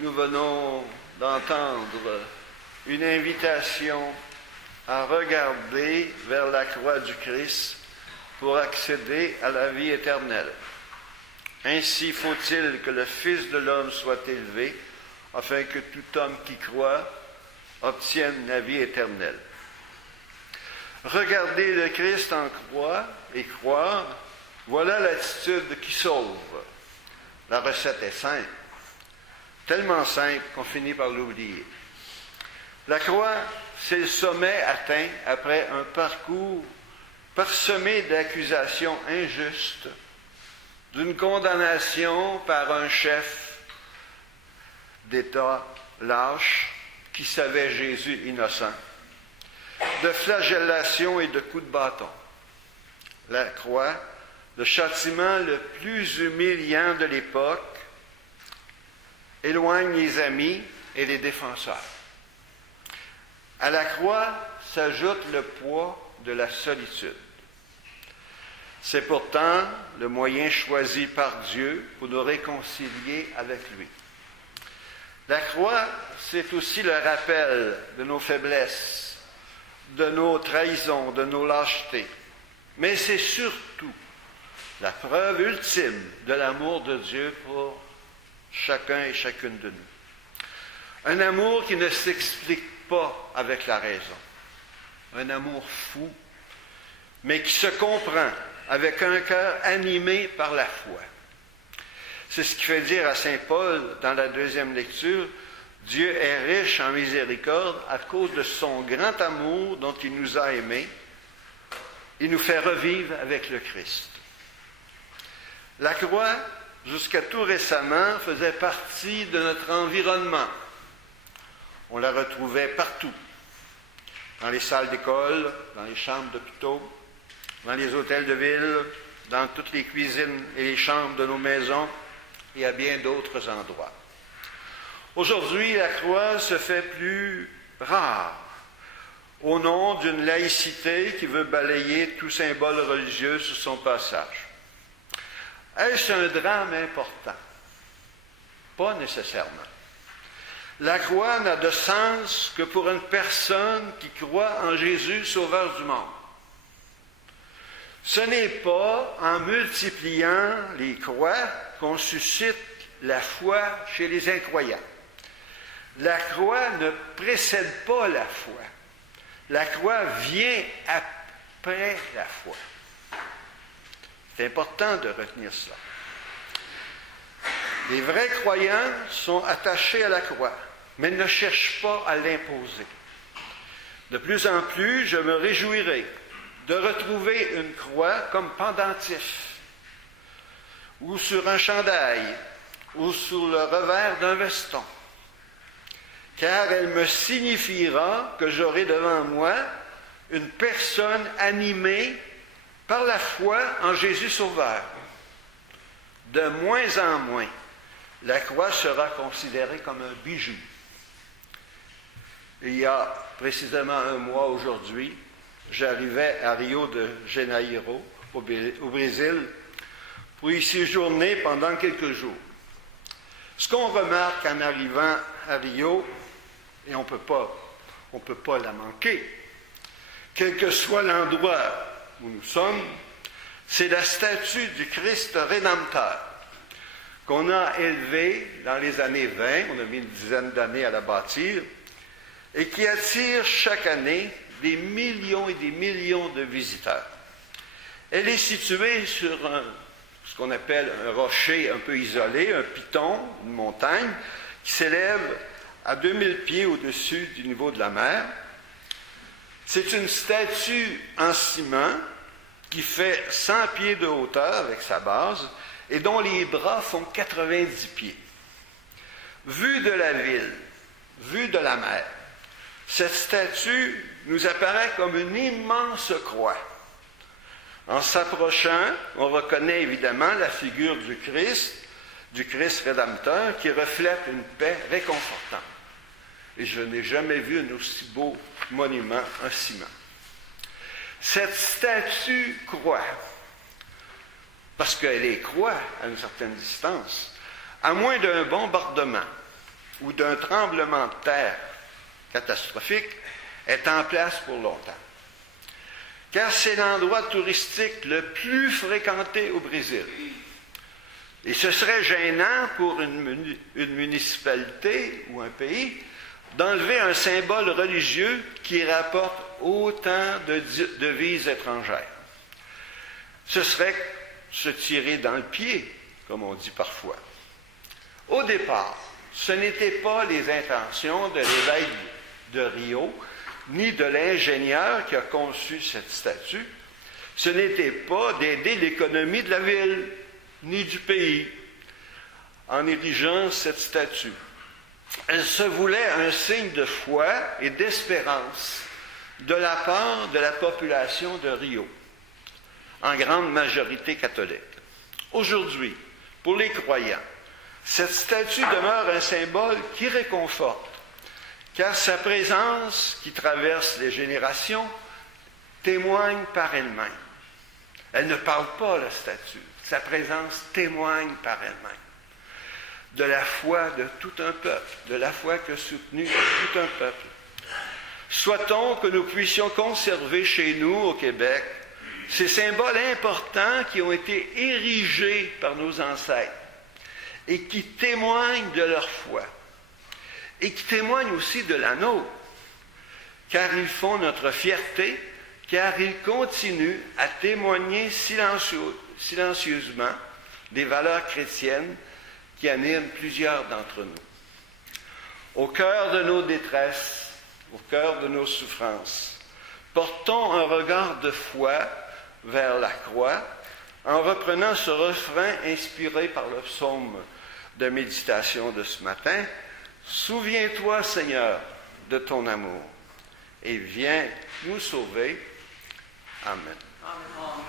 nous venons d'entendre une invitation à regarder vers la croix du Christ pour accéder à la vie éternelle. Ainsi faut-il que le Fils de l'homme soit élevé, afin que tout homme qui croit obtienne la vie éternelle. Regarder le Christ en croix et croire, voilà l'attitude qui sauve. La recette est simple, tellement simple qu'on finit par l'oublier. La croix, c'est le sommet atteint après un parcours parsemé d'accusations injustes, d'une condamnation par un chef d'État lâche qui savait Jésus innocent, de flagellation et de coups de bâton. La croix, le châtiment le plus humiliant de l'époque, éloigne les amis et les défenseurs. À la croix s'ajoute le poids de la solitude. C'est pourtant le moyen choisi par Dieu pour nous réconcilier avec lui. La croix, c'est aussi le rappel de nos faiblesses, de nos trahisons, de nos lâchetés. Mais c'est surtout la preuve ultime de l'amour de Dieu pour chacun et chacune de nous. Un amour qui ne s'explique pas avec la raison. Un amour fou, mais qui se comprend avec un cœur animé par la foi. C'est ce qui fait dire à saint Paul dans la deuxième lecture, Dieu est riche en miséricorde à cause de son grand amour dont il nous a aimés. Il nous fait revivre avec le Christ. La croix, jusqu'à tout récemment, faisait partie de notre environnement. On la retrouvait partout. Dans les salles d'école, dans les chambres d'hôpitaux, dans les hôtels de ville, dans toutes les cuisines et les chambres de nos maisons et à bien d'autres endroits. Aujourd'hui, la croix se fait plus rare au nom d'une laïcité qui veut balayer tout symbole religieux sur son passage. Est-ce un drame important? Pas nécessairement. La croix n'a de sens que pour une personne qui croit en Jésus, sauveur du monde. Ce n'est pas en multipliant les croix qu'on suscite la foi chez les incroyants. La croix ne précède pas la foi. La croix vient après la foi. C'est important de retenir cela. Les vrais croyants sont attachés à la croix, mais ne cherchent pas à l'imposer. De plus en plus, je me réjouirai de retrouver une croix comme pendentif, ou sur un chandail, ou sur le revers d'un veston, car elle me signifiera que j'aurai devant moi une personne animée par la foi en Jésus Sauveur. De moins en moins, la croix sera considérée comme un bijou. Il y a précisément un mois aujourd'hui, j'arrivais à Rio de Janeiro, au Brésil, pour y séjourner pendant quelques jours. Ce qu'on remarque en arrivant à Rio, et on ne peut pas la manquer, quel que soit l'endroit où nous sommes, c'est la statue du Christ Rédempteur qu'on a élevée dans les années 20, on a mis une dizaine d'années à la bâtir, et qui attire chaque année des millions et des millions de visiteurs. Elle est située sur ce qu'on appelle un rocher un peu isolé, un piton, une montagne, qui s'élève à 2000 pieds au-dessus du niveau de la mer. C'est une statue en ciment qui fait 100 pieds de hauteur avec sa base et dont les bras font 90 pieds. Vue de la ville, vue de la mer, cette statue nous apparaît comme une immense croix. En s'approchant, on reconnaît évidemment la figure du Christ Rédempteur, qui reflète une paix réconfortante. Et je n'ai jamais vu un aussi beau monument en ciment. Cette statue croix, parce qu'elle est croix à une certaine distance, à moins d'un bombardement, ou d'un tremblement de terre catastrophique est en place pour longtemps. Car c'est l'endroit touristique le plus fréquenté au Brésil. Et ce serait gênant pour une municipalité ou un pays d'enlever un symbole religieux qui rapporte autant de devises étrangères. Ce serait se tirer dans le pied, comme on dit parfois. Au départ, ce n'étaient pas les intentions de l'évêque de Rio, ni de l'ingénieur qui a conçu cette statue. Ce n'était pas d'aider l'économie de la ville, ni du pays, en érigeant cette statue. Elle se voulait un signe de foi et d'espérance de la part de la population de Rio, en grande majorité catholique. Aujourd'hui, pour les croyants, cette statue demeure un symbole qui réconforte, car sa présence qui traverse les générations témoigne par elle-même. Elle ne parle pas, la statue. Sa présence témoigne par elle-même de la foi de tout un peuple, de la foi que soutenu tout un peuple. Souhaitons que nous puissions conserver chez nous, au Québec, ces symboles importants qui ont été érigés par nos ancêtres et qui témoignent de leur foi et qui témoignent aussi de la nôtre, car ils font notre fierté, car ils continuent à témoigner silencieusement des valeurs chrétiennes qui animent plusieurs d'entre nous. Au cœur de nos détresses, au cœur de nos souffrances, portons un regard de foi vers la croix en reprenant ce refrain inspiré par le psaume de méditation de ce matin. « Souviens-toi, Seigneur, de ton amour et viens nous sauver. » Amen. Amen.